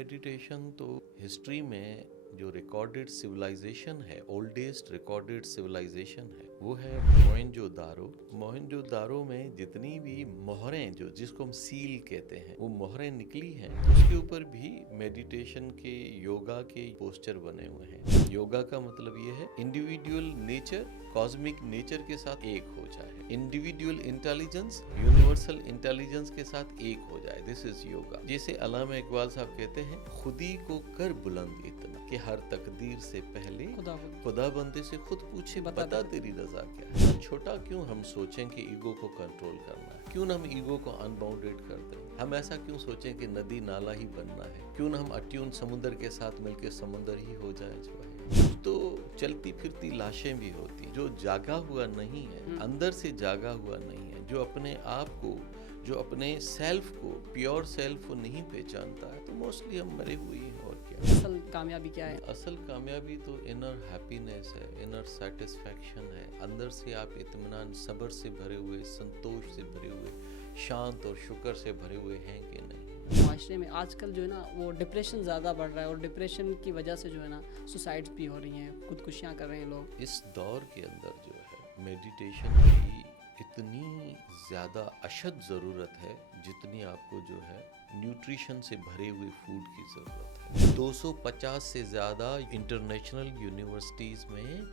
Meditation तो history में जो रिकॉर्डेड सिविलाइजेशन है, ओल्डेस्ट रिकॉर्डेड सिविलाइजेशन है, वो है मोहनजोदारो। मोहनजोदारो में जितनी भी मोहरें, जो जिसको हम सील कहते हैं, वो मोहरें निकली हैं, उसके ऊपर भी मेडिटेशन के, योगा के पोस्चर बने हुए हैं। योगा का मतलब ये है इंडिविजुअल नेचर कॉस्मिक नेचर के साथ एक हो जाए, इंडिविजुअल इंटेलिजेंस यूनिवर्सल इंटेलिजेंस के साथ एक हो जाए, दिस इज योगा। जैसे अल्लामा इकबाल साहब कहते हैं, खुदी को कर बुलंद इतना कि हर तकदीर से पहले खुदा बंदे से खुद पूछे बता तेरी रजा क्या है। छोटा क्यों हम सोचें कि ईगो को कंट्रोल करना है, क्यों ना हम ईगो को अनबाउंडेड कर दें। हम ऐसा क्यों सोचें कि नदी नाला ही बनना है, क्यों ना हम अट्यून समुद्र के साथ मिलकर समुद्र ही हो जाए जो है। तो चलती फिरती लाशें भी होती, जो जागा हुआ नहीं है, अंदर से जागा हुआ नहीं है, जो अपने आप को, जो अपने सेल्फ को, प्योर सेल्फ को नहीं पहचानता है, तो मोस्टली हम मरे हुए हैं। और क्या असल कामयाबी क्या है? असल कामयाबी तो इनर हैप्पीनेस है, इनर सेटिस्फैक्शन है। अंदर से आप इत्मीनान, सब्र से भरे हुए, संतोष से भरे हुए, शांत और शुक्र से भरे हुए हैं कि नहीं। माशरे में आजकल जो है ना, वो डिप्रेशन ज़्यादा बढ़ रहा है, और डिप्रेशन की वजह से जो है ना, सुसाइड्स भी हो रही हैं, खुदकुशियाँ कर रहे हैं लोग। इस दौर के अंदर जो है मेडिटेशन की इतनी ज़्यादा अशद ज़रूरत है, जितनी आपको जो है न्यूट्रिशन से भरे हुए फूड की ज़रूरत है। 250 से ज़्यादा इंटरनेशनल यूनिवर्सिटीज़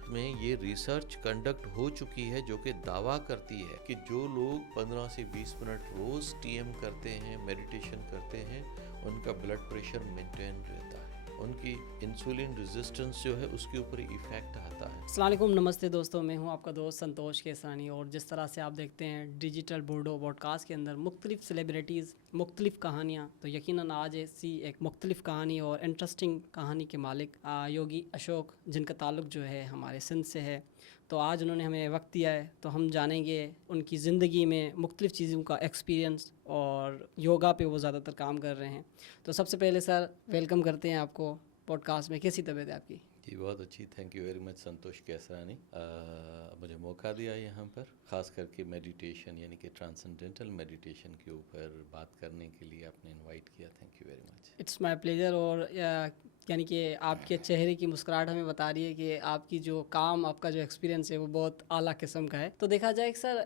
में ये रिसर्च कंडक्ट हो चुकी है, जो कि दावा करती है कि जो लोग 15 से 20 मिनट रोज़ टीएम करते हैं, मेडिटेशन करते हैं, उनका ब्लड प्रेशर मेंटेन रहता है, उनकी इंसुलिन रेजिस्टेंस जो है उसके ऊपर इफेक्ट आता है। अस्सलाम वालेकुम, नमस्ते दोस्तों, मैं हूं आपका दोस्त संतोष केसरानी। और जिस तरह से आप देखते हैं डिजिटल बोर्डो पॉडकास्ट के अंदर मुख्तलिफ सेलिब्रिटीज़, मुख्तलिफ कहानियाँ, तो यकीनन आज ऐसी एक मुख्तलिफ कहानी और इंटरेस्टिंग कहानी के मालिक योगी अशोक, जिनका ताल्लुक़ जो है हमारे सिंध से है, तो आज उन्होंने हमें वक्त दिया है, तो हम जानेंगे उनकी ज़िंदगी में मुख्तलिफ चीज़ों का एक्सपीरियंस, और योगा पे वो ज़्यादातर काम कर रहे हैं। तो सबसे पहले सर, वेलकम करते हैं आपको पॉडकास्ट में। कैसी तबीयत है आपकी? जी बहुत अच्छी, थैंक यू वेरी मच संतोष केसरानी। मुझे मौका दिया यहाँ पर, ख़ास करके मेडिटेशन यानी कि ट्रांसेंडेंटल मेडिटेशन के ऊपर बात करने के लिए आपने इनवाइट किया, thank you very much. It's my pleasure. और यानी कि आपके चेहरे की मुस्कुराहट हमें बता रही है कि आपकी जो काम, आपका जो एक्सपीरियंस है वो बहुत आला किस्म का है। तो देखा जाए सर,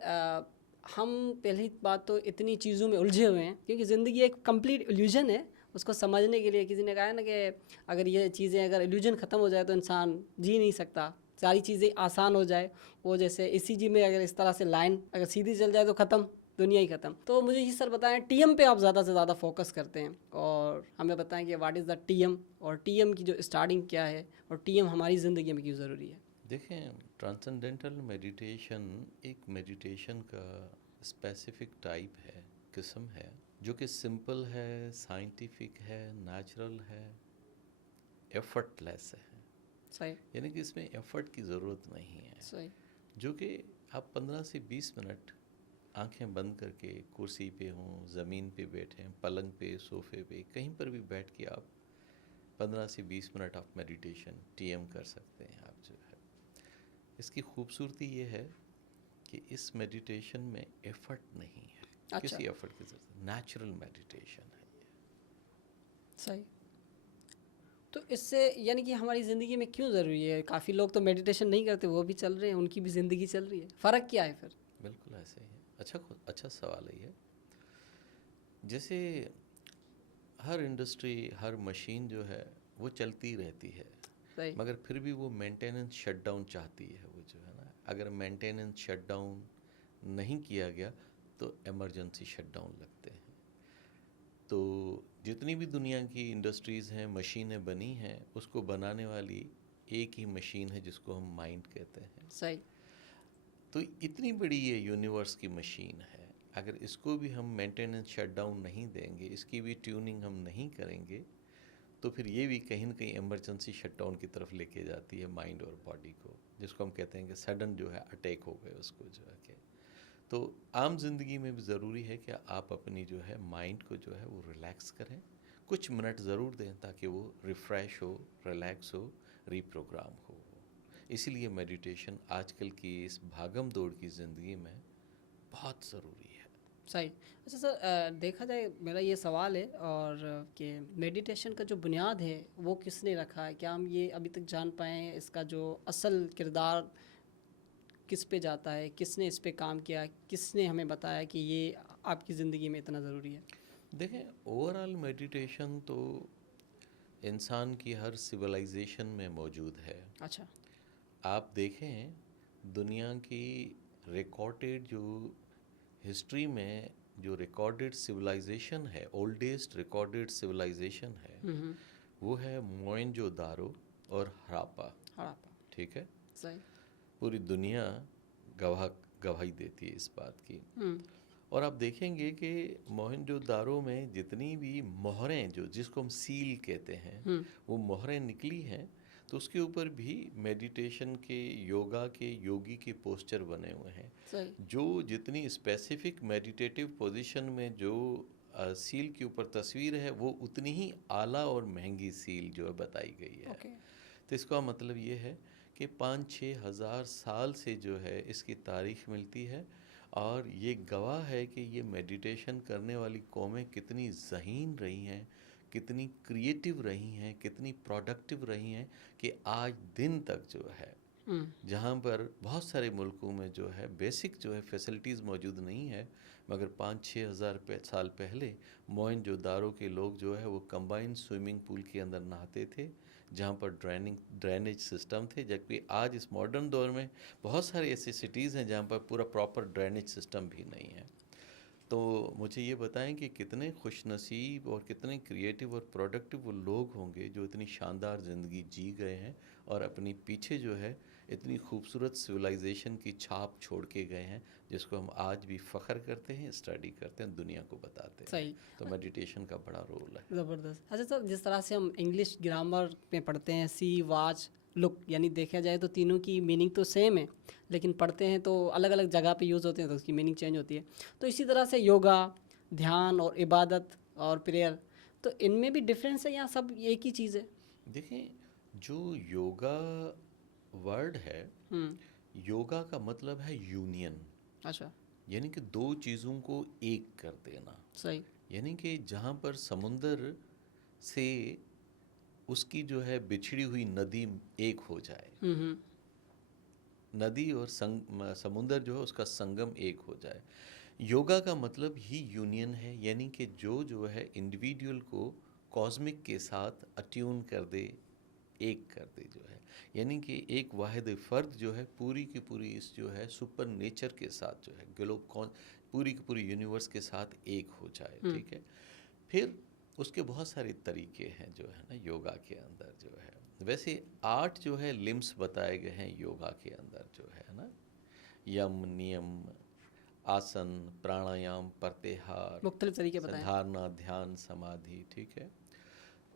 हम पहली बात तो इतनी चीज़ों में उलझे हुए हैं, क्योंकि ज़िंदगी एक कंप्लीट इल्यूजन है। उसको समझने के लिए किसी ने कहा है ना कि अगर ये चीज़ें, अगर इल्यूजन ख़त्म हो जाए तो इंसान जी नहीं सकता, सारी चीज़ें आसान हो जाए। वो जैसे ECG में अगर इस तरह से लाइन अगर सीधी चल जाए तो ख़त्म, दुनिया ही ख़त्म। तो मुझे ये सर बताएं, टीएम पे आप ज़्यादा से ज़्यादा फोकस करते हैं, और हमें बताएं कि व्हाट इज़ द टीएम, और टीएम की जो स्टार्टिंग क्या है, और टीएम हमारी ज़िंदगी में क्यों ज़रूरी है। देखें, ट्रांसेंडेंटल मेडिटेशन एक मेडिटेशन का स्पेसिफिक टाइप है, किस्म है, जो कि सिंपल है, साइंटिफिक है, नेचुरल है, एफर्टलेस है। सही। यानी कि इसमें एफर्ट की ज़रूरत नहीं है। सही। जो कि आप 15 से 20 मिनट आंखें बंद करके कुर्सी पे हों, ज़मीन पे बैठें, पलंग पे, सोफ़े पे, कहीं पर भी बैठ के आप 15 से 20 मिनट आप मेडिटेशन टीएम कर सकते हैं। आप जो है, इसकी खूबसूरती ये है कि इस मेडिटेशन में एफर्ट नहीं है। अच्छा। किसी एफर्ट की ज़रूरत, नेचुरल मेडिटेशन है ये। सही। तो इससे यानी कि हमारी ज़िंदगी में क्यों ज़रूरी है? काफ़ी लोग तो मेडिटेशन नहीं करते, वो भी चल रहे हैं, उनकी भी ज़िंदगी चल रही है। फ़र्क क्या है फिर? बिल्कुल ऐसे ही है। अच्छा सवाल है ये। जैसे हर इंडस्ट्री, हर मशीन जो है वो चलती रहती है, सही। मगर फिर भी वो मेंटेनेंस शटडाउन चाहती है। वो जो है ना, अगर मेंटेनेंस शटडाउन नहीं किया गया तो इमरजेंसी शटडाउन लगते हैं। तो जितनी भी दुनिया की इंडस्ट्रीज़ हैं, मशीनें बनी हैं, उसको बनाने वाली एक ही मशीन है, जिसको हम माइंड कहते हैं। सही। तो इतनी बड़ी ये यूनिवर्स की मशीन है, अगर इसको भी हम मेंटेनेंस शटडाउन नहीं देंगे, इसकी भी ट्यूनिंग हम नहीं करेंगे, तो फिर ये भी कहीं ना कहीं इमरजेंसी शटडाउन की तरफ लेके जाती है माइंड और बॉडी को, जिसको हम कहते हैं कि सडन जो है अटैक हो गए उसको जो है कि। तो आम जिंदगी में भी ज़रूरी है कि आप अपनी जो है माइंड को जो है वो रिलैक्स करें, कुछ मिनट ज़रूर दें, ताकि वो रिफ़्रेश हो, रिलैक्स हो, रीप्रोग्राम हो। इसीलिए मेडिटेशन आजकल की इस भागम दौड़ की ज़िंदगी में बहुत ज़रूरी है। सही। अच्छा सर, देखा जाए मेरा ये सवाल है और कि मेडिटेशन का जो बुनियाद है वो किसने रखा है? क्या हम ये अभी तक जान पाए हैं इसका जो असल किरदार किस पे जाता है? किसने इस पे काम किया? किसने हमें बताया कि ये आपकी ज़िंदगी में इतना ज़रूरी है? देखें, ओवरऑल मेडिटेशन तो इंसान की हर सिविलाइजेशन में मौजूद है। अच्छा। आप देखें, दुनिया की रिकॉर्डेड जो हिस्ट्री में जो रिकॉर्डेड सिविलाइजेशन है, ओल्डेस्ट रिकॉर्डेड सिविलाइजेशन है, हम्म। वो है मोहेंजोदारो और हड़प्पा। हड़प्पा। ठीक है, सही। पूरी दुनिया गवाह गवाही देती है इस बात की। हम्म। और आप देखेंगे कि मोहनजोदारो में जितनी भी मोहरें, जो जिसको हम सील कहते हैं, हम्म। वो मोहरें निकली हैं, तो उसके ऊपर भी मेडिटेशन के, योगा के, योगी के पोस्चर बने हुए हैं। सही। जो जितनी स्पेसिफिक मेडिटेटिव पोजीशन में जो सील के ऊपर तस्वीर है, वो उतनी ही आला और महंगी सील जो है बताई गई है। ओके। तो इसका मतलब ये है कि 5-6 हज़ार साल से जो है इसकी तारीख मिलती है, और ये गवाह है कि ये मेडिटेशन करने वाली कौमें कितनी ज़हीन रही हैं, कितनी क्रिएटिव रही हैं, कितनी प्रोडक्टिव रही हैं, कि आज दिन तक जो है, हम्म। जहाँ पर बहुत सारे मुल्कों में जो है बेसिक जो है फैसिलिटीज़ मौजूद नहीं है, मगर 5-6 हज़ार साल पहले मोहनजोदारो के लोग जो है वो कंबाइंड स्विमिंग पूल के अंदर नहाते थे, जहाँ पर ड्रेनेज सिस्टम थे। जबकि आज इस मॉडर्न दौर में बहुत सारी ऐसी सिटीज़ हैं जहाँ पर पूरा प्रॉपर ड्रेनेज सिस्टम भी नहीं है। तो मुझे ये बताएं कि कितने खुशनसीब और कितने क्रिएटिव और प्रोडक्टिव वो लोग होंगे जो इतनी शानदार ज़िंदगी जी गए हैं, और अपनी पीछे जो है इतनी खूबसूरत सिविलाइजेशन की छाप छोड़ के गए हैं, जिसको हम आज भी फ़ख्र करते हैं, स्टडी करते हैं, दुनिया को बताते हैं। सही। तो मेडिटेशन का बड़ा रोल है। ज़बरदस्त। अच्छा सर, जिस तरह से हम इंग्लिश ग्रामर में पढ़ते हैं सी वाच लुक, यानी देखा जाए तो तीनों की मीनिंग तो सेम है, लेकिन पढ़ते हैं तो अलग अलग जगह पे यूज़ होते हैं तो उसकी मीनिंग चेंज होती है। तो इसी तरह से योगा, ध्यान और इबादत और प्रेयर, तो इनमें भी डिफरेंस है या सब एक ही चीज़ है? देखें, जो योगा वर्ड है, हम्म। योगा का मतलब है यूनियन, अच्छा। यानी कि दो चीज़ों को एक कर देना। सही। यानी कि जहाँ पर समुंदर से उसकी जो है बिछड़ी हुई नदी एक हो जाए, हम्म। नदी और समुंदर जो है उसका संगम एक हो जाए। योगा का मतलब ही यूनियन है, यानी कि जो है इंडिविजुअल को कॉस्मिक के साथ अट्यून कर दे, एक कर दे जो है, यानी कि एक वाहिद फ़र्द जो है पूरी की पूरी इस जो है सुपर नेचर के साथ जो है पूरी की पूरी यूनिवर्स के साथ एक हो जाए। ठीक है, फिर उसके बहुत सारे तरीके हैं जो है ना योगा के अंदर जो है। वैसे 8 जो है लिम्स बताए गए हैं योगा के अंदर जो है ना, यम, नियम, आसन, प्राणायाम, प्रत्याहार, मुख्तलिफ तरीके बताएं। धारणा, ध्यान, समाधि। ठीक है,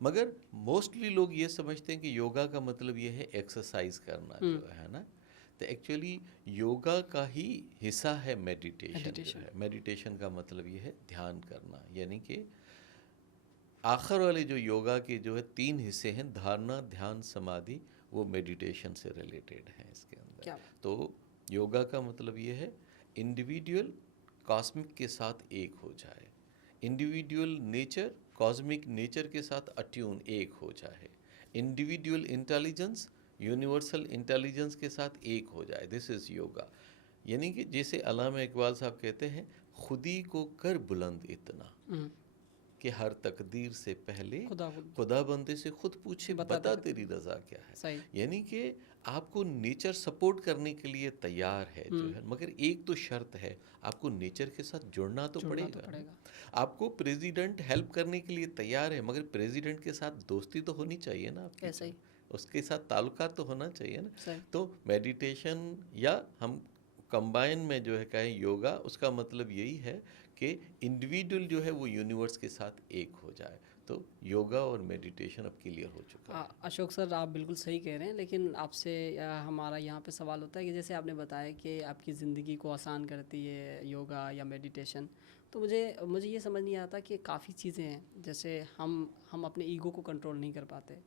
मगर मोस्टली लोग ये समझते हैं कि योगा का मतलब ये है एक्सरसाइज करना जो है ना। तो एक्चुअली योगा का ही हिस्सा है मेडिटेशन जो मेडिटेशन। है। मेडिटेशन का मतलब ये है ध्यान करना, यानी कि आखिर वाले जो योगा के जो है 3 हिस्से हैं, धारणा, ध्यान, समाधि, वो मेडिटेशन से रिलेटेड हैं इसके अंदर। क्या? तो योगा का मतलब ये है इंडिविजुअल कॉस्मिक के साथ एक हो जाए, इंडिविजुअल नेचर कॉस्मिक नेचर के साथ अट्यून एक हो जाए, इंडिविजुअल इंटेलिजेंस यूनिवर्सल इंटेलिजेंस के साथ एक हो जाए। This is yoga. यानी कि जैसे अल्लामा इकबाल साहब कहते हैं, खुदी को कर बुलंद इतना कि हर तकदीर से पहले खुदा खुदा बंदे से खुद पूछे, बता तेरी रज़ा क्या है। सही। यानी कि आपको नेचर सपोर्ट करने के लिए तैयार है जो है, मगर एक तो शर्त है, आपको नेचर के साथ जुड़ना तो पड़ेगा। आपको प्रेसिडेंट हेल्प करने के लिए तैयार है, मगर प्रेसिडेंट के साथ दोस्ती तो होनी चाहिए ना आपकी, ऐसा ही। उसके साथ ताल्लुकात तो होना चाहिए ना। सही। तो मेडिटेशन या हम कंबाइन में जो है कहें योगा, उसका मतलब यही है कि इंडिविजुअल जो है वो यूनिवर्स के साथ एक हो जाए। तो योगा और मेडिटेशन अब क्लियर हो चुका है। अशोक सर, आप बिल्कुल सही कह रहे हैं, लेकिन आपसे हमारा यहाँ पे सवाल होता है कि जैसे आपने बताया कि आपकी ज़िंदगी को आसान करती है योगा या मेडिटेशन, तो मुझे ये समझ नहीं आता कि काफ़ी चीज़ें हैं, जैसे हम अपने ईगो को कंट्रोल नहीं कर पाते।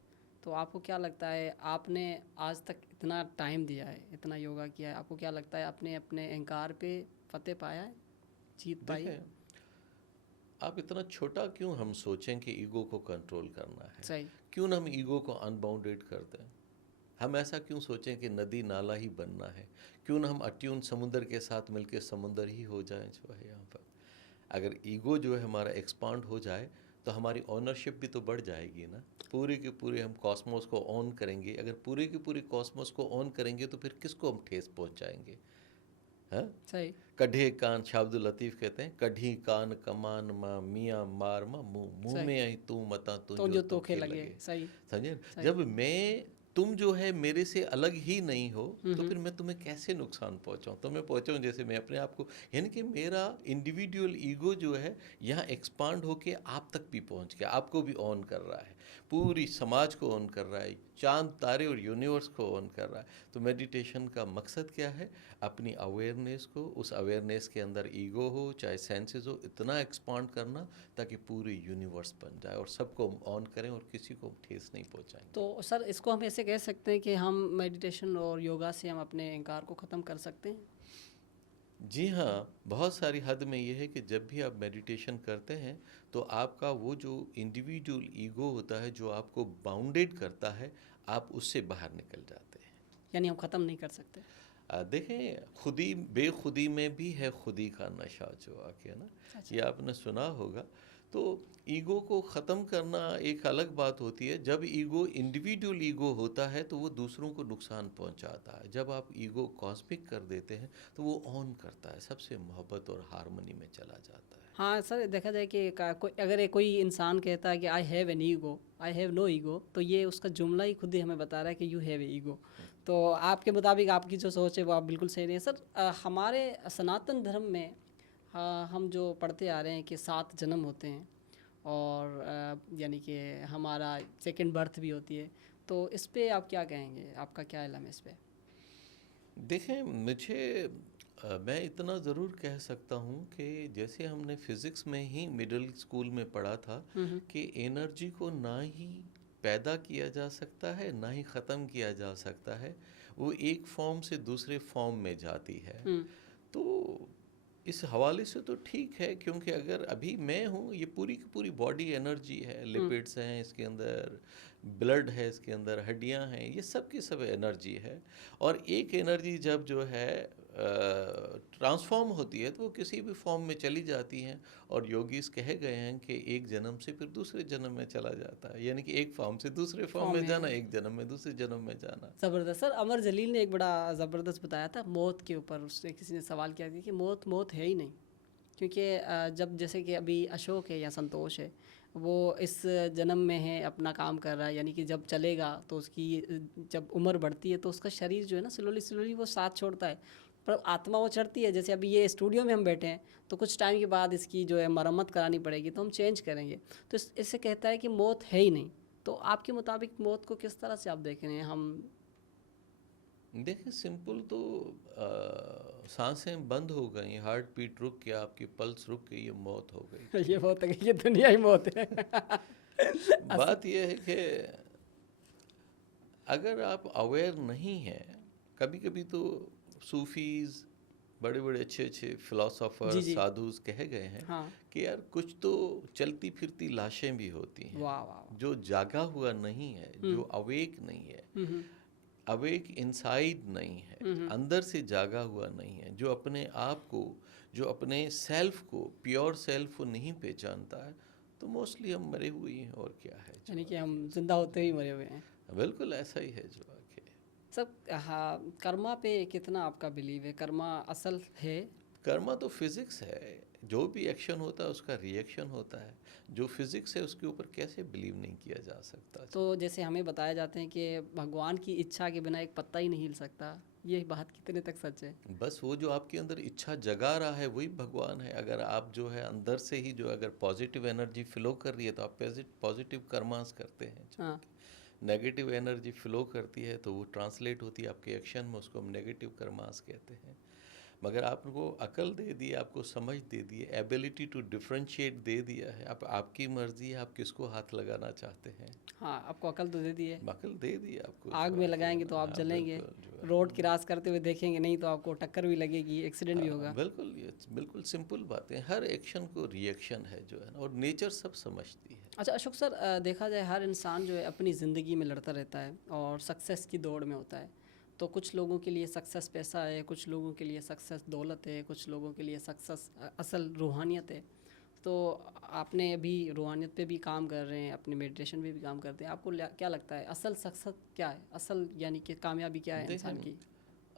तो आपको क्या लगता है, आपने आज तक इतना टाइम दिया है, इतना योगा किया है, आपको क्या लगता है आपने अपने अहंकार पे फतेह पाया है? जीत पाई? देखें, आप इतना छोटा क्यों हम सोचें कि ईगो को कंट्रोल करना है? सही। क्यों ना हम ईगो को अनबाउंडेड कर दें? हम ऐसा क्यों सोचें कि नदी नाला ही बनना है? क्यों ना हम अट्यून समुद्र के साथ मिलके समुद्र ही हो जाएं जो है यहाँ पर? अगर ईगो जो है हमारा एक्सपांड हो जाए तो हमारी ओनरशिप भी तो बढ़ जाएगी ना। पूरे के पूरे हम कॉस्मोस को ऑन करेंगे, अगर पूरे के पूरे कॉस्मोस को ऑन करेंगे तो फिर किसको हम ठेस पहुंचाएंगे? हाँ, सही। कढ़े कान, शाह अब्दुल लतीफ़ कहते हैं, कढ़ी कान कमान माँ मियाँ मार माँ मुँह मुँह सही। में आई तू मता तू तो जो जो तोखे तोखे लगे। लगे। सही। समझे न? सही। जब मैं तुम जो है मेरे से अलग ही नहीं हो हम्म, तो फिर मैं तुम्हें कैसे नुकसान पहुंचाऊं? तो मैं पहुंचाऊं जैसे मैं अपने आप को, यानी कि मेरा इंडिविजुअल ईगो जो है यहाँ एक्सपांड होके आप तक भी पहुंच गया, आपको भी ऑन कर रहा है, पूरी समाज को ऑन कर रहा है, चांद तारे और यूनिवर्स को ऑन कर रहा है। तो मेडिटेशन का मकसद क्या है? अपनी अवेयरनेस को, उस अवेयरनेस के अंदर ईगो हो चाहे सेंसेस हो, इतना एक्सपांड करना ताकि पूरी यूनिवर्स बन जाए और सबको हम ऑन करें और किसी को ठेस नहीं पहुंचाएंगे। तो सर इसको हम ऐसे कह सकते हैं कि हम मेडिटेशन और योगा से हम अपने अहंकार को ख़त्म कर सकते हैं? जी हाँ, बहुत सारी हद में ये है कि जब भी आप मेडिटेशन करते हैं तो आपका वो जो इंडिविजुअल ईगो होता है जो आपको बाउंडेड करता है, आप उससे बाहर निकल जाते हैं। यानी हम ख़त्म नहीं कर सकते? देखें, खुदी बेखुदी में भी है खुदी का नशा जो आके ना, अच्छा। ये आपने सुना होगा। तो ईगो को ख़त्म करना एक अलग बात होती है। जब ईगो इंडिविजुअल ईगो होता है तो वो दूसरों को नुकसान पहुंचाता है। जब आप ईगो कॉस्मिक कर देते हैं तो वो ऑन करता है, सबसे मोहब्बत और हारमोनी में चला जाता है। हाँ सर, देखा जाए कि कोई अगर कोई इंसान कहता है कि I have an ego, I have no ego, तो ये उसका जुमला ही खुद ही हमें बता रहा है कि यू हैव ए ईगो। तो आपके मुताबिक आपकी जो सोच है वो आप बिल्कुल सही नहीं है सर। हमारे सनातन धर्म में हम जो पढ़ते आ रहे हैं कि 7 जन्म होते हैं और यानी कि हमारा सेकंड बर्थ भी होती है। तो इस पे आप क्या कहेंगे? आपका क्या इल्म है इस पे? देखें, मैं इतना ज़रूर कह सकता हूँ कि जैसे हमने फिज़िक्स में ही मिडिल स्कूल में पढ़ा था कि एनर्जी को ना ही पैदा किया जा सकता है ना ही ख़त्म किया जा सकता है, वो एक फॉर्म से दूसरे फॉर्म में जाती है। हम्म। तो इस हवाले से तो ठीक है, क्योंकि अगर अभी मैं हूँ, ये पूरी की पूरी बॉडी एनर्जी है, लिपिड्स हैं इसके अंदर, ब्लड है इसके अंदर, हड्डियाँ हैं, ये सब की सब एनर्जी है। और एक एनर्जी जब जो है ट्रांसफॉर्म होती है तो वो किसी भी फॉर्म में चली जाती हैं। और योगीज कहे गए हैं कि एक जन्म से फिर दूसरे जन्म में चला जाता है, यानी कि एक फॉर्म से दूसरे फॉर्म फॉर्म में में जाना, एक जन्म में दूसरे जन्म में जाना। ज़बरदस्त सर। अमर जलील ने एक बड़ा ज़बरदस्त बताया था मौत के ऊपर। उससे किसी ने सवाल किया था कि मौत मौत है ही नहीं, क्योंकि जब जैसे कि अभी अशोक है या संतोष है, वो इस जन्म में है, अपना काम कर रहा है, यानी कि जब चलेगा तो उसकी जब उम्र बढ़ती है तो उसका शरीर जो है ना स्लोली स्लोली वो साथ छोड़ता है, पर आत्मा वो चढ़ती है। जैसे अभी ये स्टूडियो में हम बैठे हैं तो कुछ टाइम के बाद इसकी जो है मरम्मत करानी पड़ेगी, तो हम चेंज करेंगे। तो इससे कहता है कि मौत है ही नहीं। तो आपके मुताबिक मौत को किस तरह से आप देख रहे हैं? हम देखिए, सिंपल तो सांसें बंद हो गई, हार्ट बीट रुक गया, आपकी पल्स रुक गई, ये मौत हो गई। ये मौत है, ये दुनिया ही मौत है। बात यह है कि अगर आप अवेयर नहीं हैं, कभी कभी तो सूफीज़, बड़े बड़े अच्छे अच्छे फिलोसोफर, जी जी। साधुज कहे गए हैं हाँ। कि यार कुछ तो चलती फिरती लाशें भी होती हैं, वाह वाह। जो जागा हुआ नहीं है, जो अवेक नहीं है, हम्म। अवेक इनसाइड नहीं है, अंदर से जागा हुआ नहीं है, जो अपने आप को, जो अपने सेल्फ को, प्योर सेल्फ को नहीं पहचानता है, तो मोस्टली हम मरे हुए हैं। और क्या है जो यानी कि हम जिंदा होते ही मरे हुए हैं। बिल्कुल ऐसा ही है जो आके। सब हाँ, कर्मा पे कितना आपका बिलीव है? कर्मा असल है? कर्मा तो फिजिक्स है, जो भी एक्शन होता है उसका रिएक्शन होता है। जो फिजिक्स है उसके ऊपर कैसे बिलीव नहीं किया जा सकता। तो जैसे हमें बताया जाते हैं कि भगवान की इच्छा के बिना एक पत्ता ही नहीं हिल सकता, ये बात कितने तक सच है? बस वो जो आपके अंदर इच्छा जगा रहा है वही भगवान है। अगर आप जो है अंदर से ही जो अगर पॉजिटिव एनर्जी फ्लो कर रही है तो आप पॉजिटिव कर्मास करते हैं। हाँ। नेगेटिव एनर्जी फ्लो करती है तो वो ट्रांसलेट होती है आपके एक्शन में, उसको हम नेगेटिव कर्मास कहते हैं। मगर आपको अकल दे दी, आपको समझ दे दी, एबिलिटी टू डिफरेंशिएट दे दिया है। अब आपकी मर्जी है, आप किसको हाथ लगाना चाहते हैं। हाँ, आपको अकल तो दे दी है। अकल दे दी आपको, आग जो में आप लगाएंगे तो आप हाँ जलेंगे, बिल्कुल, जो है रोड क्रॉस करते हुए देखेंगे नहीं तो आपको टक्कर भी लगेगी, एक्सीडेंट भी होगा। बिल्कुल, ये बिल्कुल सिंपल बात है। हर एक्शन को रिएक्शन है जो है ना, और नेचर सब समझती है। अच्छा अशोक सर, देखा जाए हर इंसान जो है अपनी ज़िंदगी में लड़ता रहता है और सक्सेस की दौड़ में होता है। तो कुछ लोगों के लिए सक्सेस पैसा है, कुछ लोगों के लिए सक्सेस दौलत है, कुछ लोगों के लिए सक्सेस असल रूहानियत है। तो आपने अभी रूहानियत पे भी काम कर रहे हैं, अपने मेडिटेशन पे भी काम करते हैं, आपको क्या लगता है असल सक्सेस क्या है, असल यानी कि कामयाबी क्या है इंसान की?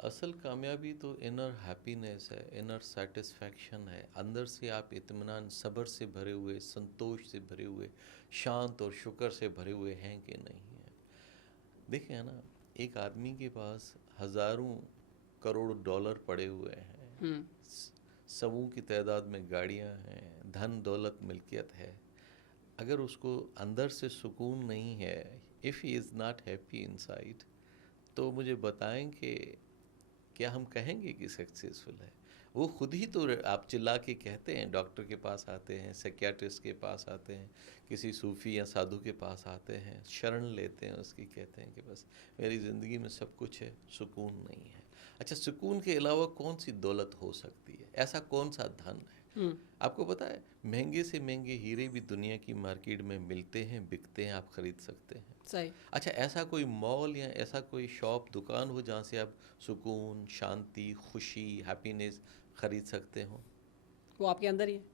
असल कामयाबी तो इनर हैप्पीनेस है, इनर सेटिस्फैक्शन है। अंदर से आप इत्मीनान, सब्र से भरे हुए, संतोष से भरे हुए, शांत और शुक्र से भरे हुए हैं कि नहीं है। देखें है ना, एक आदमी के पास हज़ारों करोड़ डॉलर पड़े हुए हैं, सवों की तादाद में गाड़ियां हैं, धन दौलत मिल्कियत है, अगर उसको अंदर से सुकून नहीं है, if he is not happy inside, तो मुझे बताएं कि क्या हम कहेंगे कि सक्सेसफुल है। वो खुद ही तो, आप चिल्ला के कहते हैं, डॉक्टर के पास आते हैं, साइकियाट्रिस्ट के पास आते हैं, किसी सूफ़ी या साधु के पास आते हैं, शरण लेते हैं उसकी, कहते हैं कि बस मेरी ज़िंदगी में सब कुछ है, सुकून नहीं है। अच्छा, सुकून के अलावा कौन सी दौलत हो सकती है, ऐसा कौन सा धन है? आपको पता है, महंगे से महंगे हीरे भी दुनिया की मार्केट में मिलते हैं, बिकते हैं, आप ख़रीद सकते हैं। सही। अच्छा, ऐसा कोई मॉल या ऐसा कोई शॉप, दुकान हो जहाँ से आप सुकून, शांति, खुशी, हैप्पीनेस ख़रीद सकते हो? वो आपके अंदर ही है।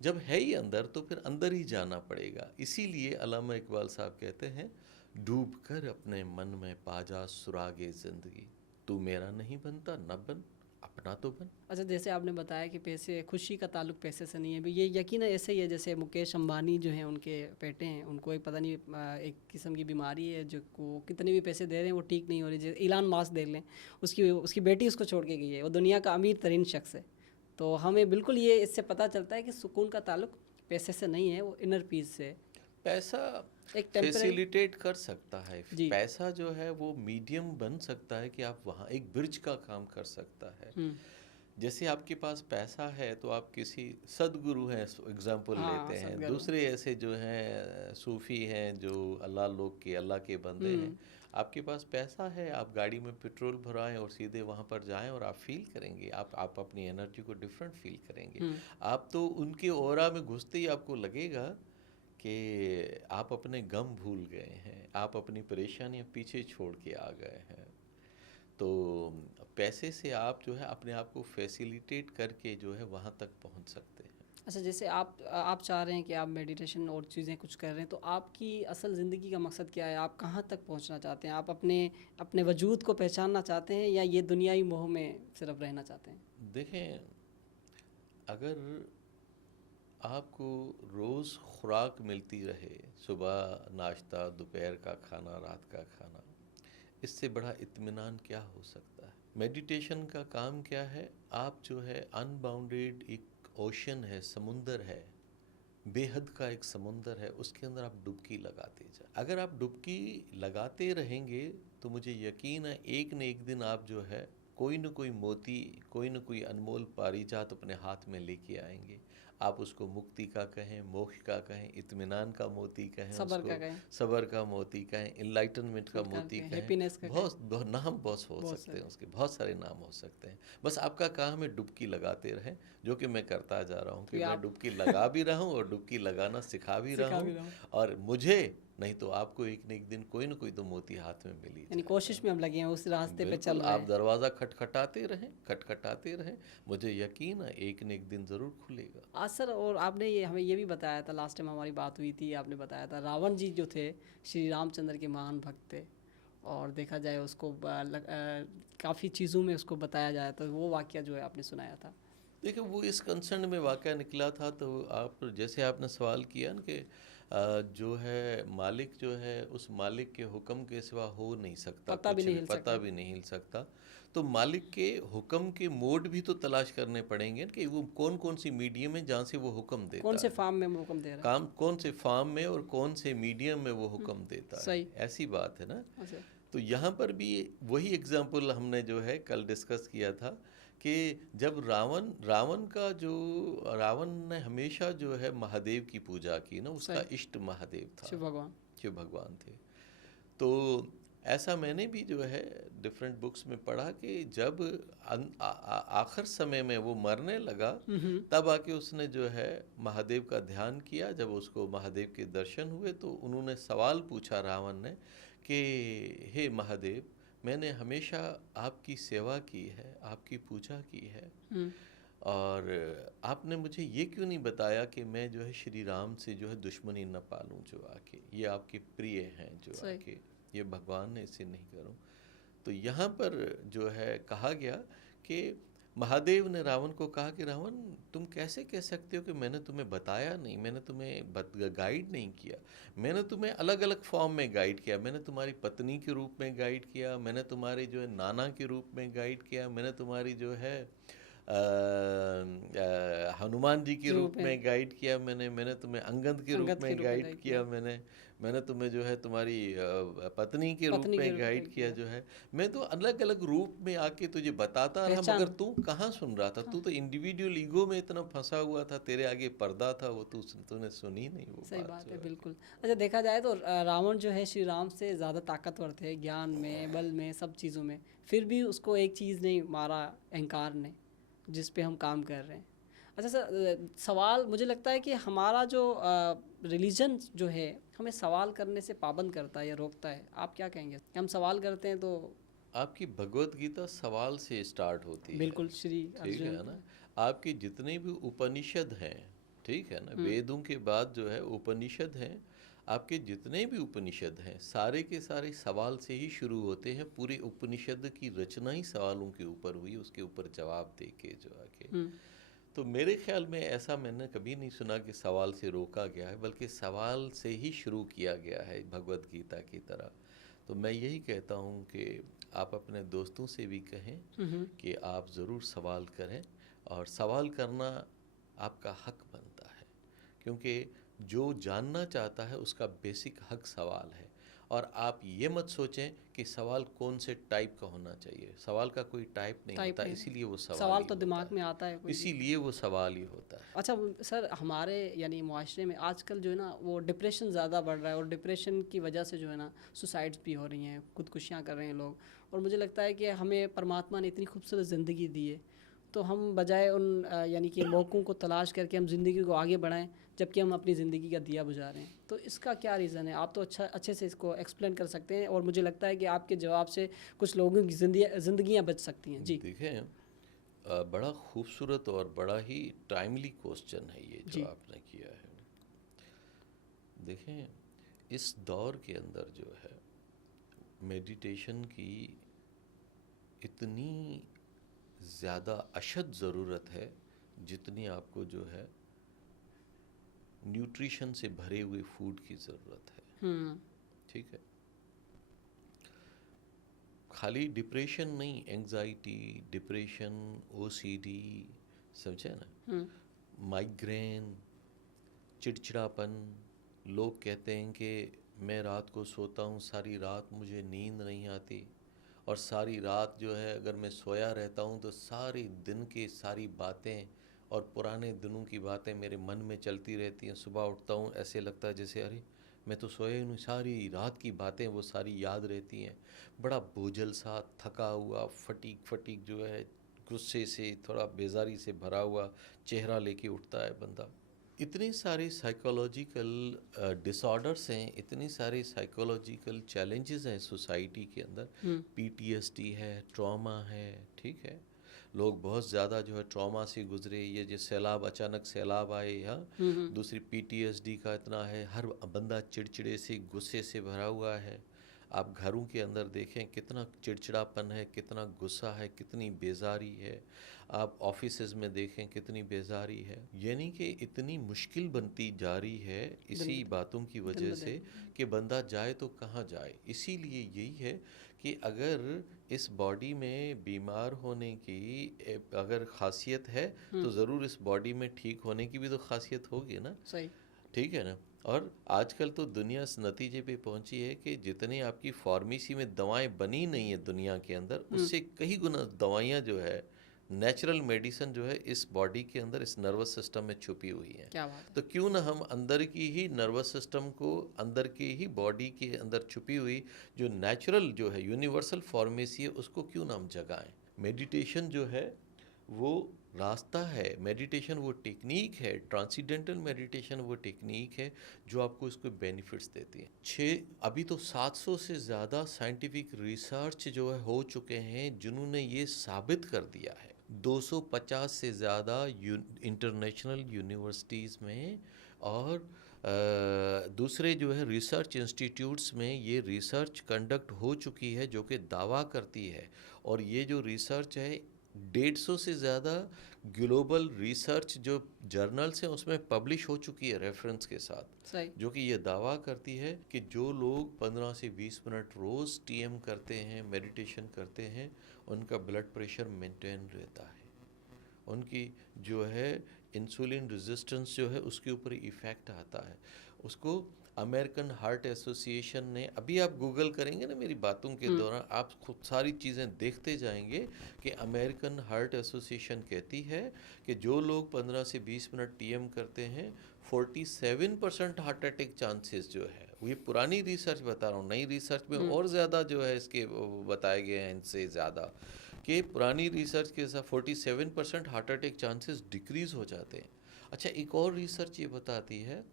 जब है ही अंदर तो फिर अंदर ही जाना पड़ेगा। इसीलिए अल्लामा इकबाल साहब कहते हैं, डूब कर अपने मन में पाजा सुरागे ज़िंदगी, तू मेरा नहीं बनता न बन, अपना तो बन। अच्छा, जैसे आपने बताया कि पैसे, खुशी का ताल्लुक पैसे से नहीं है, ये यकीन ऐसे ही है जैसे मुकेश अंबानी जो हैं, उनके बेटे हैं, उनको एक पता नहीं एक किस्म की बीमारी है जो को कितने भी पैसे दे रहे हैं वो ठीक नहीं हो रही। जैसे इलान मास्क देख लें, उसकी बेटी उसको छोड़ के गई है, वो दुनिया का अमीर तरीन शख्स है। तो हमें बिल्कुल ये इससे पता चलता है कि सुकून का ताल्लुक पैसे से नहीं है, वो इनर पीस से है। पैसा एक टेम्परेरी फैसिलिटेट कर सकता है, जी। पैसा जो है वो मीडियम बन सकता है कि आप वहाँ एक ब्रिज का काम कर सकता है। जैसे आपके पास पैसा है तो आप किसी सदगुरु हैं, एग्जाम्पल लेते हैं, सदगुरु। दूसरे ऐसे जो हैं सूफ़ी हैं जो अल्लाह लोग के, अल्लाह के बंदे हैं, आपके पास पैसा है, आप गाड़ी में पेट्रोल भराएं और सीधे वहाँ पर जाएं और आप फील करेंगे, आप अपनी एनर्जी को डिफरेंट फील करेंगे। आप तो उनके ऑरा में घुसते ही आपको लगेगा कि आप अपने गम भूल गए हैं, आप अपनी परेशानियाँ पीछे छोड़ के आ गए हैं। तो पैसे से आप जो है अपने आप को फैसिलिटेट करके जो है वहाँ तक पहुँच सकते हैं। अच्छा, जैसे आप चाह रहे हैं कि आप मेडिटेशन और चीज़ें कुछ कर रहे हैं, तो आपकी असल ज़िंदगी का मकसद क्या है? आप कहाँ तक पहुँचना चाहते हैं? आप अपने वजूद को पहचानना चाहते हैं या ये दुनियाई मोह में सिर्फ रहना चाहते हैं? देखें, अगर आपको रोज़ खुराक मिलती रहे, सुबह नाश्ता, दोपहर का खाना, रात का खाना, इससे बड़ा इत्मीनान क्या हो सकता है? मेडिटेशन का काम क्या है? आप जो है अनबाउंडेड एक ओशन है, समुंदर है, बेहद का एक समुंदर है, उसके अंदर आप डुबकी लगाते जाए। अगर आप डुबकी लगाते रहेंगे तो मुझे यकीन है एक न एक दिन आप जो है कोई न कोई मोती, कोई न कोई अनमोल पारिजात अपने हाथ में लेके आएंगे। आप उसको मुक्ति का कहें, मोक्ष का कहें, इत्मीनान का मोती कहें, सब्र उसको का कहें, सबर का मोती कहें, इनलाइटनमेंट का मोती कहें, हैप्पीनेस का कहें, बहुत नाम बहुत हो बहुत सकते हैं सारे। उसके, बहुत सारे नाम हो सकते हैं। बस आपका काम है डुबकी लगाते रहें, जो कि मैं करता जा रहा हूँ कि कि मैं आप डुबकी लगा भी रहा हूँ और डुबकी लगाना सिखा भी रहा सिखा भी हूँ। रहा हूँ। और मुझे नहीं तो आपको एक न एक दिन कोई न कोई तो मोती हाथ में मिल ही यानी जाएगा। कोशिश में हम लगे हैं, उस रास्ते पे चल बिल्कुल, रहे आप हैं। दरवाज़ा खटखटाते रहें, खटखटाते रहें, मुझे यकीन है एक न एक दिन ज़रूर खुलेगा। आज सर, और आपने ये हमें ये भी बताया था, लास्ट टाइम हमारी बात हुई थी, आपने बताया था रावण जी जो थे श्री रामचंद्र के महान भक्त थे, और देखा जाए उसको काफ़ी चीज़ों में उसको बताया जाए तो वो वाक़या जो है आपने सुनाया था। देखिए, वो इस कंसर्न में वाक़या निकला था, तो आप जैसे आपने सवाल किया ना कि जो है मालिक जो है उस मालिक के हुक्म के सिवा हो नहीं सकता, पत्ता भी कुछ नहीं भी हिल पता सकता। भी नहीं हिल सकता। तो मालिक के हुक्म के मोड भी तो तलाश करने पड़ेंगे कि वो कौन कौन सी मीडियम है जहाँ से वो हुक्म देता कौन से है, फार्म में हुक्म दे रहा है? काम कौन से फार्म में और कौन से मीडियम में वो हुक्म देता है, सही। ऐसी बात है ना। अच्छा। तो यहाँ पर भी वही एग्जाम्पल हमने जो है कल डिस्कस किया था कि जब रावण ने हमेशा जो है महादेव की पूजा की ना, उसका सही। इष्ट महादेव था, शिव भगवान। शिव भगवान थे। तो ऐसा मैंने भी जो है डिफरेंट बुक्स में पढ़ा कि जब आखिर समय में वो मरने लगा, तब आके उसने जो है महादेव का ध्यान किया। जब उसको महादेव के दर्शन हुए तो उन्होंने सवाल पूछा रावण ने कि हे महादेव, मैंने हमेशा आपकी सेवा की है, आपकी पूजा की है, और आपने मुझे ये क्यों नहीं बताया कि मैं जो है श्री राम से जो है दुश्मनी न पालूं, जो आके ये आपके प्रिय हैं, जो सही। आके ये भगवान ने इसे नहीं करूं। तो यहाँ पर जो है कहा गया कि महादेव ने रावण को कहा कि रावण, तुम कैसे कह सकते हो कि मैंने तुम्हें बताया नहीं, मैंने तुम्हें गाइड नहीं किया। मैंने तुम्हें अलग अलग फॉर्म में गाइड किया। मैंने तुम्हारी पत्नी के रूप में गाइड किया, मैंने तुम्हारे जो है नाना के रूप में गाइड किया, मैंने तुम्हारी जो है हनुमान जी के रूप में गाइड किया, मैंने तुम्हें अंगद के रूप में गाइड किया, मैंने तुम्हें जो है तुम्हारी पत्नी के रूप में गाइड किया। जो है मैं तो अलग अलग रूप में आके तुझे बताता रहा, मगर तू कहाँ सुन रहा था? तू तो इंडिविजुअल ईगो में इतना फंसा हुआ था, तेरे आगे पर्दा था, वो तूने सुनी नहीं वो सही बात है, बिल्कुल। अच्छा, देखा जाए तो रावण जो है श्री राम से ज़्यादा ताकतवर थे, ज्ञान में, बल में, सब चीज़ों में। फिर भी उसको एक चीज़ नहीं मारा, अहंकार ने, जिस पे हम काम कर रहे हैं। अच्छा सर, सवाल मुझे लगता है कि हमारा जो रिलीजन जो है हमें सवाल करने से पाबंद करता है या रोकता है। आप क्या कहेंगे? हम सवाल करते हैं तो आपकी भगवत गीता सवाल से स्टार्ट होती है। बिल्कुल, श्री ठीक है ना? आपके जितने भी उपनिषद हैं, ठीक है ना, वेदों के बाद जो है उपनिषद हैं, आपके जितने भी उपनिषद हैं सारे के सारे सवाल से ही शुरू होते हैं। पूरे उपनिषद की रचना ही सवालों के ऊपर हुई, उसके ऊपर जवाब दे के जो आके। तो मेरे ख्याल में ऐसा मैंने कभी नहीं सुना कि सवाल से रोका गया है, बल्कि सवाल से ही शुरू किया गया है भगवत गीता की तरह। तो मैं यही कहता हूँ कि आप अपने दोस्तों से भी कहें कि आप ज़रूर सवाल करें, और सवाल करना आपका हक बनता है, क्योंकि जो जानना चाहता है उसका बेसिक हक सवाल है। और आप ये मत सोचें कि सवाल कौन से टाइप का होना चाहिए। सवाल का कोई टाइप नहीं होता, इसीलिए वो सवाल तो दिमाग में आता है, इसीलिए वो सवाल ही होता है। अच्छा सर, हमारे यानी मुआशरे में आजकल जो है ना वो डिप्रेशन ज़्यादा बढ़ रहा है, और डिप्रेशन की वजह से जो है ना सुसाइड्स भी हो रही हैं, खुदकुशियाँ कर रहे हैं लोग। और मुझे लगता है कि हमें परमात्मा ने इतनी खूबसूरत ज़िंदगी दी है, तो हम बजाय उन यानी कि मौक़ों को तलाश करके हम ज़िंदगी को आगे बढ़ाएं, जबकि हम अपनी ज़िंदगी का दिया बुझा रहे हैं। तो इसका क्या रीज़न है? आप तो अच्छे से इसको एक्सप्लेन कर सकते हैं, और मुझे लगता है कि आपके जवाब से कुछ लोगों की ज़िंदगियाँ बच सकती हैं। जी देखें, बड़ा खूबसूरत और बड़ा ही टाइमली क्वेश्चन है ये जो आपने किया है। देखें, इस दौर के अंदर जो है मेडिटेशन की इतनी ज़्यादा अशद ज़रूरत है जितनी आपको जो है न्यूट्रिशन से भरे हुए फूड की ज़रूरत है। ठीक है? खाली डिप्रेशन नहीं, एंजाइटी, डिप्रेशन, ओसीडी, समझे ना, माइग्रेन, चिड़चिड़ापन। लोग कहते हैं कि मैं रात को सोता हूँ, सारी रात मुझे नींद नहीं आती, और सारी रात जो है अगर मैं सोया रहता हूँ तो सारी दिन की सारी बातें और पुराने दिनों की बातें मेरे मन में चलती रहती हैं। सुबह उठता हूँ ऐसे लगता है जैसे अरे मैं तो सोया ही नहीं, सारी रात की बातें वो सारी याद रहती हैं। बड़ा बोझल सा, थका हुआ, फटीक जो है, गुस्से से, थोड़ा बेजारी से भरा हुआ चेहरा लेके उठता है बंदा। इतने सारे साइकोलॉजिकल डिसऑर्डर्स हैं, इतने सारे साइकोलॉजिकल चैलेंजेस हैं सोसाइटी के अंदर। पीटीएसडी है, ट्रॉमा है, ठीक है। लोग बहुत ज़्यादा जो है ट्रॉमा से गुजरे, ये जो सैलाब, अचानक सैलाब आए, हाँ। दूसरी पीटीएसडी का इतना है, हर बंदा चिड़चिड़े से, गुस्से से भरा हुआ है। आप घरों के अंदर देखें कितना चिड़चिड़ापन है, कितना गुस्सा है, कितनी बेजारी है। आप ऑफिसेज में देखें कितनी बेजारी है। यानी कि इतनी मुश्किल बनती जा रही है इसी बातों की वजह से कि बंदा जाए तो कहाँ जाए। इसीलिए यही है कि अगर इस बॉडी में बीमार होने की अगर खासियत है तो ज़रूर इस बॉडी में ठीक होने की भी तो खासियत होगी ना। सही, ठीक है ना। और आजकल तो दुनिया इस नतीजे पे पहुंची है कि जितनी आपकी फार्मेसी में दवाएं बनी नहीं है दुनिया के अंदर, उससे कई गुना दवाइयाँ जो है नेचुरल मेडिसिन जो है इस बॉडी के अंदर, इस नर्वस सिस्टम में छुपी हुई है। क्या बात है। तो क्यों ना हम अंदर की ही नर्वस सिस्टम को, अंदर की ही बॉडी के अंदर छुपी हुई जो नेचुरल जो है यूनिवर्सल फार्मेसी है, उसको क्यों ना हम जगाएं। मेडिटेशन जो है वो रास्ता है, मेडिटेशन वो टेक्निक है, ट्रांसीडेंटल मेडिटेशन वो टेक्निक है जो आपको इसको बेनिफिट्स देती है। अभी तो 700 से ज़्यादा साइंटिफिक रिसर्च जो है हो चुके हैं जिन्होंने ये साबित कर दिया है। 250 से ज़्यादा इंटरनेशनल यूनिवर्सिटीज़ में और दूसरे जो है रिसर्च इंस्टीट्यूट्स में ये रिसर्च कंडक्ट हो चुकी है जो कि दावा करती है। और ये जो रिसर्च है 150 से ज़्यादा ग्लोबल रिसर्च जो जर्नल्स हैं उसमें पब्लिश हो चुकी है रेफरेंस के साथ, सही। जो कि ये दावा करती है कि जो लोग 15 से 20 मिनट रोज़ टीएम करते हैं, मेडिटेशन करते हैं, उनका ब्लड प्रेशर मेंटेन रहता है, उनकी जो है इंसुलिन रेजिस्टेंस जो है उसके ऊपर इफ़ेक्ट आता है। उसको अमेरिकन हार्ट एसोसिएशन ने, अभी आप गूगल करेंगे ना मेरी बातों के दौरान, आप खूब सारी चीज़ें देखते जाएंगे कि अमेरिकन हार्ट एसोसिएशन कहती है कि जो लोग 15 से 20 मिनट टीएम करते हैं 47% हार्ट अटैक चांसेस जो है, ये पुरानी रिसर्च बता रहा हूँ, नई रिसर्च में और ज़्यादा जो है इसके बताए गए हैं इनसे ज़्यादा, कि पुरानी रिसर्च के साथ 47% हार्ट अटैक चांसेस डिक्रीज़ हो जाते हैं। अच्छा, एक और रिसर्च ये बताती है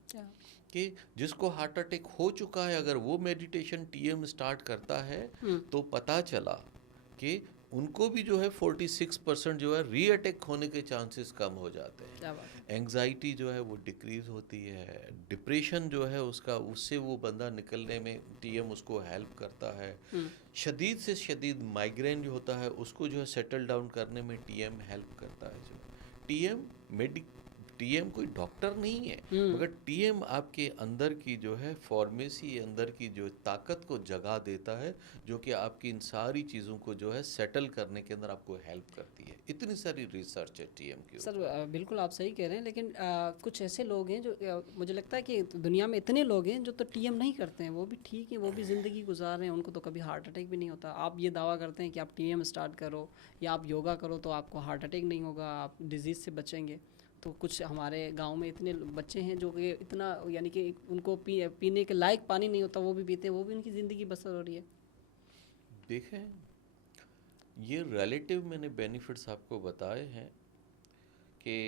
कि जिसको हार्ट अटैक हो चुका है अगर वो मेडिटेशन टीएम स्टार्ट करता है तो पता चला कि उनको भी जो है 46% जो है री अटैक होने के चांसेस कम हो जाते हैं। एंग्जाइटी जो है वो डिक्रीज होती है, डिप्रेशन जो है उसका, उससे वो बंदा निकलने में टीएम उसको हेल्प करता है। शदीद से शदीद माइग्रेन जो होता है उसको जो है सेटल डाउन करने में टीएम हेल्प करता है। जो टीएम कोई डॉक्टर नहीं है, मगर टीएम आपके अंदर की जो है फार्मेसी, अंदर की जो ताकत को जगा देता है, जो कि आपकी इन सारी चीज़ों को जो है सेटल करने के अंदर आपको हेल्प करती है। इतनी सारी रिसर्च है टीएम की सर। बिल्कुल आप सही कह रहे हैं, लेकिन कुछ ऐसे लोग हैं जो मुझे लगता है कि दुनिया में इतने लोग हैं जो तो टीएम नहीं करते हैं, वो भी ठीक है, वो भी ज़िंदगी गुजार रहे हैं, उनको तो कभी हार्ट अटैक भी नहीं होता। आप ये दावा करते हैं कि आप टीएम स्टार्ट करो या आप योगा करो तो आपको हार्ट अटैक नहीं होगा, आप डिजीज़ से बचेंगे। तो कुछ हमारे गांव में इतने बच्चे हैं जो कि इतना, यानी कि उनको पीने के लायक पानी नहीं होता, वो भी पीते हैं, वो भी उनकी ज़िंदगी बसर हो रही है। देखें, ये रिलेटिव मैंने बेनिफिट्स आपको बताए हैं कि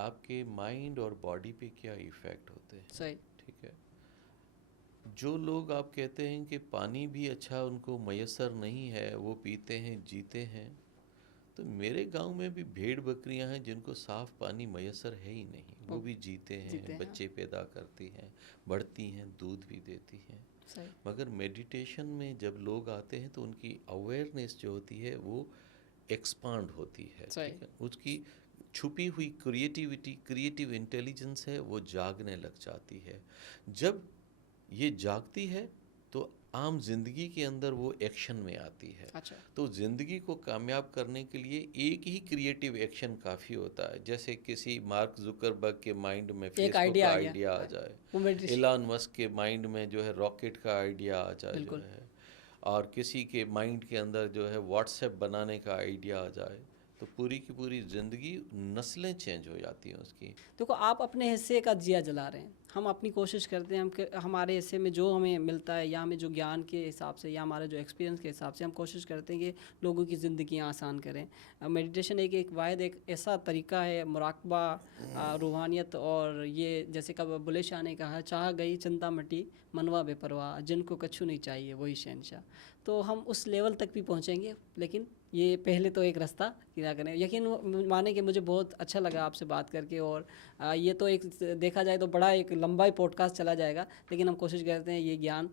आपके माइंड और बॉडी पे क्या इफ़ेक्ट होते हैं। सही। ठीक है। जो लोग आप कहते हैं कि पानी भी अच्छा उनको मयसर नहीं है, वो पीते हैं, जीते हैं, तो मेरे गांव में भी भेड़ बकरियां हैं जिनको साफ़ पानी मयसर है ही नहीं, वो भी जीते हैं, बच्चे पैदा करती हैं, बढ़ती हैं, दूध भी देती हैं। मगर मेडिटेशन में जब लोग आते हैं तो उनकी अवेयरनेस जो होती है वो एक्सपांड होती है। ठीक है, उसकी छुपी हुई क्रिएटिविटी, क्रिएटिव इंटेलिजेंस है, वो जागने लग जाती है। जब ये जागती है तो आम जिंदगी के अंदर वो एक्शन में आती है। अच्छा। तो जिंदगी को कामयाब करने के लिए एक ही क्रिएटिव एक्शन काफ़ी होता है। जैसे किसी मार्क जुकरबर्ग के माइंड में फेसबुक का आइडिया आ जाए, इलॉन मस्क के माइंड में जो है रॉकेट का आइडिया आ जाए जो है, और किसी के माइंड के अंदर जो है व्हाट्सएप बनाने का आइडिया आ जाए, तो पूरी की पूरी ज़िंदगी, नस्लें चेंज हो जाती हैं उसकी। देखो, आप अपने हिस्से का दिया जला रहे हैं, हम अपनी कोशिश करते हैं, हम हमारे हिस्से में जो हमें मिलता है या हमें जो ज्ञान के हिसाब से या हमारे जो एक्सपीरियंस के हिसाब से हम कोशिश करते हैं कि लोगों की ज़िंदगी आसान करें। मेडिटेशन एक ऐसा तरीका है, मुराकबा, रूहानियत, और ये जैसे कब बुले शाह ने कहा, चाह गई चिंता मटी मनवा बेपरवाह, जिनको कछु नहीं चाहिए वही शहनशाह। तो हम उस लेवल तक भी पहुँचेंगे, लेकिन ये पहले तो एक रास्ता क्या करें। यकीन माने कि मुझे बहुत अच्छा लगा आपसे बात करके, और ये तो एक देखा जाए तो बड़ा एक लंबा ही पॉडकास्ट चला जाएगा, लेकिन हम कोशिश करते हैं ये ज्ञान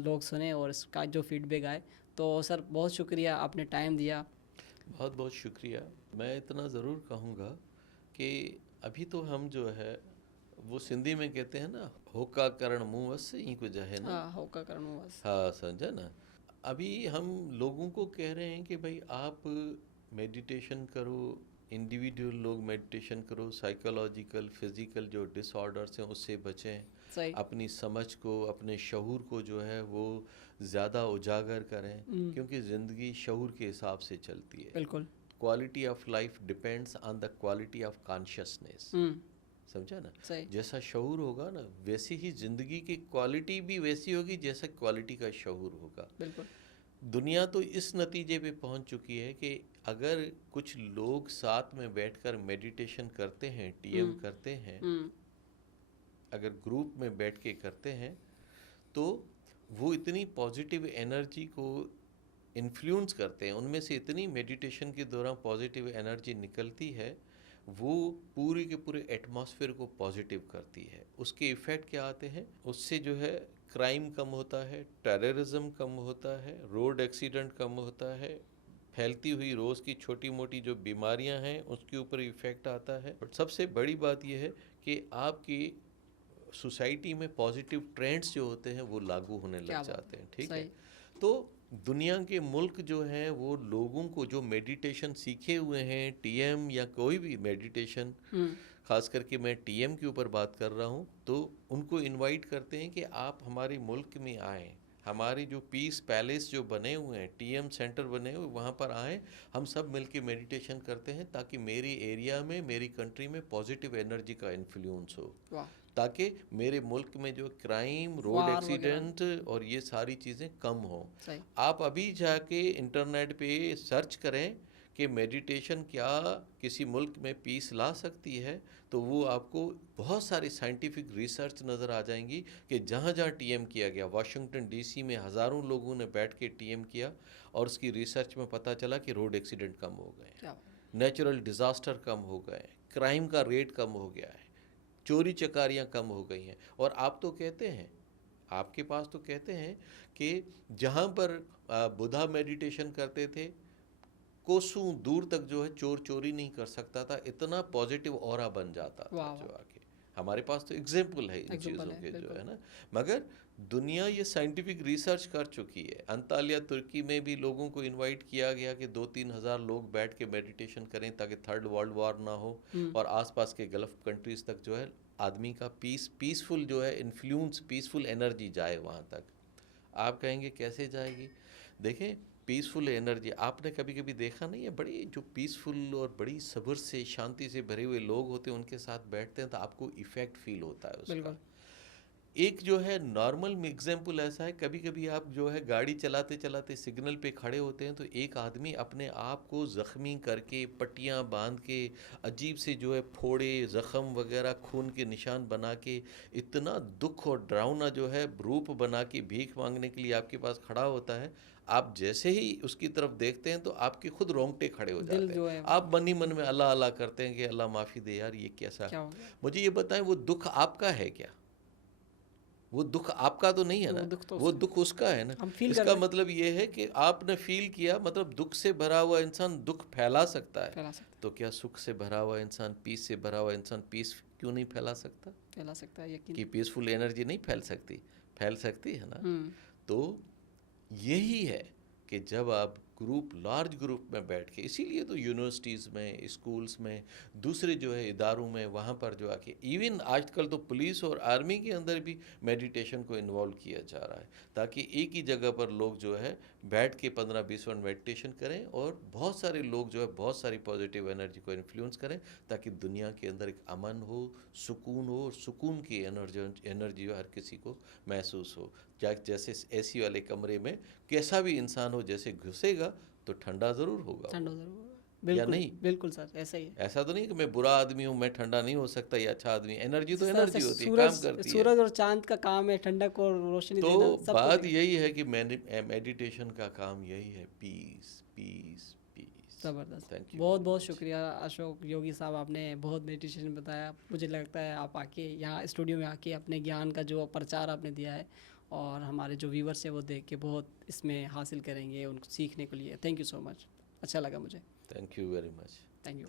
लोग सुने और इसका जो फीडबैक आए। तो सर बहुत शुक्रिया, आपने टाइम दिया। बहुत बहुत शुक्रिया। मैं इतना ज़रूर कहूँगा कि अभी तो हम जो है वो सिंधी में कहते हैं ना, होका करण मुँह वस ही कुछ है ना। हाँ, होका करण मुँह वस। हाँ, समझा ना। अभी हम लोगों को कह रहे हैं कि भाई आप मेडिटेशन करो, इंडिविजुअल लोग मेडिटेशन करो, साइकोलॉजिकल फिज़िकल जो डिसऑर्डर्स हैं उससे बचें, सही। अपनी समझ को, अपने शऊर को जो है वो ज़्यादा उजागर करें, क्योंकि ज़िंदगी शऊर के हिसाब से चलती है। बिल्कुल। Quality of life depends on the quality of consciousness. समझा ना? सही। जैसा शऊर होगा ना, वैसी ही ज़िंदगी की क्वालिटी भी वैसी होगी जैसा क्वालिटी का शऊर होगा। बिल्कुल। दुनिया तो इस नतीजे पे पहुंच चुकी है कि अगर कुछ लोग साथ में बैठकर मेडिटेशन करते हैं, टीएम करते हैं, अगर ग्रुप में बैठ के करते हैं, तो वो इतनी पॉजिटिव एनर्जी को इन्फ्लुएंस करते हैं, उनमें से इतनी मेडिटेशन के दौरान पॉजिटिव एनर्जी निकलती है, वो पूरी के पूरे एटमॉस्फेयर को पॉजिटिव करती है। उसके इफ़ेक्ट क्या आते हैं? उससे जो है क्राइम कम होता है, टेररिज्म कम होता है, रोड एक्सीडेंट कम होता है, फैलती हुई रोज़ की छोटी मोटी जो बीमारियां हैं उसके ऊपर इफ़ेक्ट आता है। और सबसे बड़ी बात यह है कि आपकी सोसाइटी में पॉजिटिव ट्रेंड्स जो होते हैं वो लागू होने लग जाते हैं। ठीक है? तो दुनिया के मुल्क जो हैं वो लोगों को जो मेडिटेशन सीखे हुए हैं, टीएम या कोई भी मेडिटेशन, ख़ास करके मैं टीएम के ऊपर बात कर रहा हूँ, तो उनको इनवाइट करते हैं कि आप हमारे मुल्क में आएँ, हमारे जो पीस पैलेस जो बने हुए हैं, टीएम सेंटर बने हुए, वहाँ पर आएँ, हम सब मिलके मेडिटेशन करते हैं, ताकि मेरी एरिया में, मेरी कंट्री में पॉजिटिव एनर्जी का इन्फ्लुएंस हो, ताकि मेरे मुल्क में जो क्राइम, रोड एक्सीडेंट और ये सारी चीज़ें कम हो। आप अभी जाके इंटरनेट पे सर्च करें कि मेडिटेशन क्या किसी मुल्क में पीस ला सकती है, तो वो आपको बहुत सारी साइंटिफिक रिसर्च नज़र आ जाएंगी कि जहाँ जहाँ टीएम किया गया, वाशिंगटन डीसी में हज़ारों लोगों ने बैठ के टीएम किया और उसकी रिसर्च में पता चला कि रोड एक्सीडेंट कम हो गए, नेचुरल डिज़ास्टर कम हो गए, क्राइम का रेट कम हो गया है, चोरी चकारियाँ कम हो गई हैं। और आप तो कहते हैं, आपके पास तो कहते हैं कि जहाँ पर बुद्धा मेडिटेशन करते थे, कोसों दूर तक जो है चोर चोरी नहीं कर सकता था, इतना पॉजिटिव ऑरा बन जाता था जो आके। हमारे पास तो एग्जाम्पल है इन चीज़ों के, जो है ना। मगर दुनिया ये साइंटिफिक रिसर्च कर चुकी है। अंतालिया तुर्की में भी लोगों को इनवाइट किया गया कि 2-3 हज़ार लोग बैठ के मेडिटेशन करें ताकि थर्ड वर्ल्ड वॉर ना हो, और आसपास के गल्फ कंट्रीज़ तक जो है आदमी का पीसफुल जो है इन्फ्लुएंस, पीसफुल एनर्जी जाए वहाँ तक। आप कहेंगे कैसे जाएगी? देखें, पीसफुल एनर्जी आपने कभी कभी देखा नहीं है, बड़ी जो पीसफुल और बड़ी सब्र से, शांति से भरे हुए लोग होते हैं, उनके साथ बैठते हैं तो आपको इफ़ेक्ट फील होता है उसका। एक जो है नॉर्मल एग्जाम्पल ऐसा है, कभी कभी आप जो है गाड़ी चलाते चलाते सिग्नल पे खड़े होते हैं, तो एक आदमी अपने आप को ज़ख्मी करके, पट्टियाँ बांध के, अजीब से जो है फोड़े, ज़ख़म वगैरह, खून के निशान बना के, इतना दुख और डरावना जो है रूप बना के भीख मांगने के लिए आपके पास खड़ा होता है। आप जैसे ही उसकी तरफ देखते हैं तो आपके खुद रोंगटे खड़े हो जाते हैं, आप मन ही मन में अल्लाह अल्लाह करते हैं कि अल्लाह माफ़ी दे यार, ये कैसा। मुझे ये बताएं, वो दुख आपका है क्या? वो दुख आपका तो नहीं है ना, वो दुख उसका है ना। इसका मतलब ये है कि आपने फील किया, मतलब दुख से भरा हुआ इंसान दुख फैला सकता है, तो क्या सुख से भरा हुआ इंसान, पीस से भरा हुआ इंसान पीस क्यों नहीं फैला सकता? फैला सकता है, यकीन। कि पीसफुल एनर्जी नहीं फैल सकती? फैल सकती है ना। तो यही है कि जब आप लार्ज ग्रुप में बैठ के, इसीलिए तो यूनिवर्सिटीज़ में, स्कूल्स में, दूसरे जो है इदारों में, वहाँ पर जो आके, इवन आजकल तो पुलिस और आर्मी के अंदर भी मेडिटेशन को इन्वॉल्व किया जा रहा है, ताकि एक ही जगह पर लोग जो है बैठ के 15-20 मिनट मेडिटेशन करें और बहुत सारे लोग जो है बहुत सारी पॉजिटिव एनर्जी को इन्फ्लुएंस करें, ताकि दुनिया के अंदर एक अमन हो, सुकून हो, और सुकून की एनर्जी हर किसी को महसूस हो। जैसे एसी वाले कमरे में कैसा भी इंसान हो, जैसे घुसेगा तो ठंडा ज़रूर होगा, बिल्कुल, या नहीं? बिल्कुल सर, ऐसा ही है। ऐसा तो नहीं कि मैं बुरा आदमी हूँ, मैं ठंडा नहीं हो सकता, या अच्छा आदमी। एनर्जी तो एनर्जी होती है, काम करती है। सूरज और चांद का काम है ठंडक और रोशनी देना। तो बात यही है कि मेडिटेशन का काम यही है, पीस पीस पीस। ज़बरदस्त, बहुत बहुत शुक्रिया अशोक योगी साहब, आपने बहुत मेडिटेशन बताया। मुझे लगता है आप आके यहाँ स्टूडियो में आके अपने ज्ञान का जो प्रचार आपने दिया है, और हमारे जो व्यूवर्स है वो देख के बहुत इसमें हासिल करेंगे, उनको सीखने के लिए। थैंक यू सो मच, अच्छा लगा मुझे। Thank you very much. Thank you.